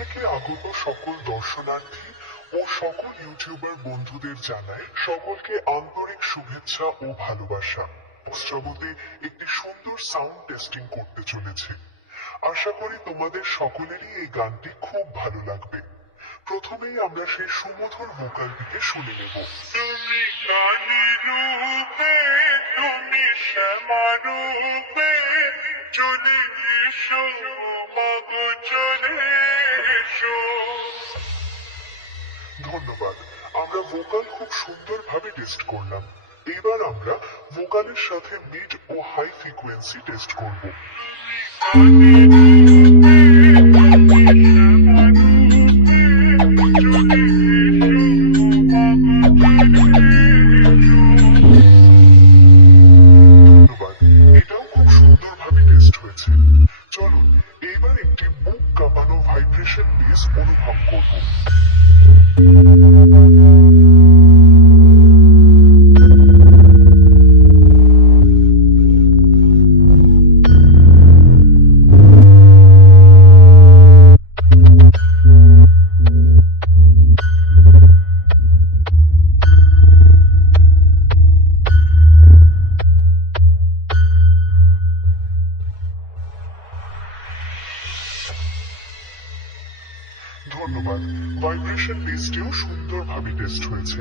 থেকে আগত সকল দর্শনার্থী ও সকল ইউটিউবার বন্ধুদের জানাই সকলকে আন্তরিক শুভেচ্ছা ও ভালোবাসা। শ্রাবতে একটি সুন্দর সাউন্ড টেস্টিং করতে চলেছে। আশা করি তোমাদের সকলেরই এই গানটি খুব ভালো লাগবে। প্রথমেই আমরা সেই সুমধুর ভোকালটিকে শুনে নেব। তুমি কালী রূপে, তুমি শ্যামা রূপে, চলে এসো মাগো চলে এসো। ধন্যবাদ। আমরা ভোকাল খুব সুন্দরভাবে টেস্ট করলাম। এবার আমরা ভোকালের সাথে মিড ও হাই ফ্রিকোয়েন্সি টেস্ট করব। কালী রূপে, তুমি শ্যামা রূপে, চলে এসো মাগো চলে এসো। ধন্যবাদ। এটাও খুব সুন্দরভাবে টেস্ট হয়েছে। চলুন এবার একটি বুক কাঁপানো ভাইব্রেশন বেস অনুভব করব। ধন্যবাদ। ভাইব্রেশন বেসটিও সুন্দরভাবে টেস্ট হয়েছে।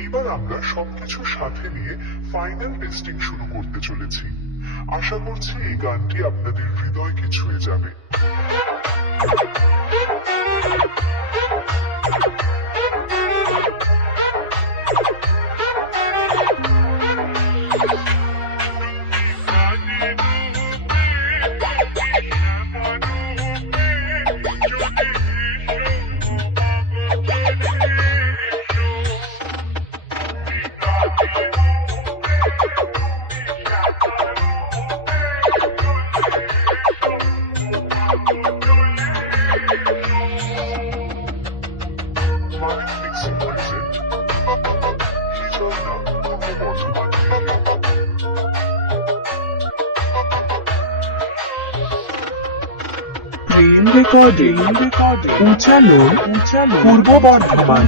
এইবার আমরা সবকিছু সাথে নিয়ে ফাইনাল টেস্টিং শুরু করতে চলেছি। আশা করছি এই গানটি আপনাদের হৃদয়কে ছুঁয়ে যাবে। কালী রূপে, তুমি শ্যামা রূপে, চলে এসো মাগো চলে এসো। তুমি কালী রূপে, তুমি শ্যামা রূপে, চলে এসো মাগো চলে এসো। মানিক মিক্সিং প্রেজেন্ট হিজলদা, পূর্ব বর্ধমান থেকে। প্রেম রেকর্ডিং উচালো পূর্ব বর্ধমান।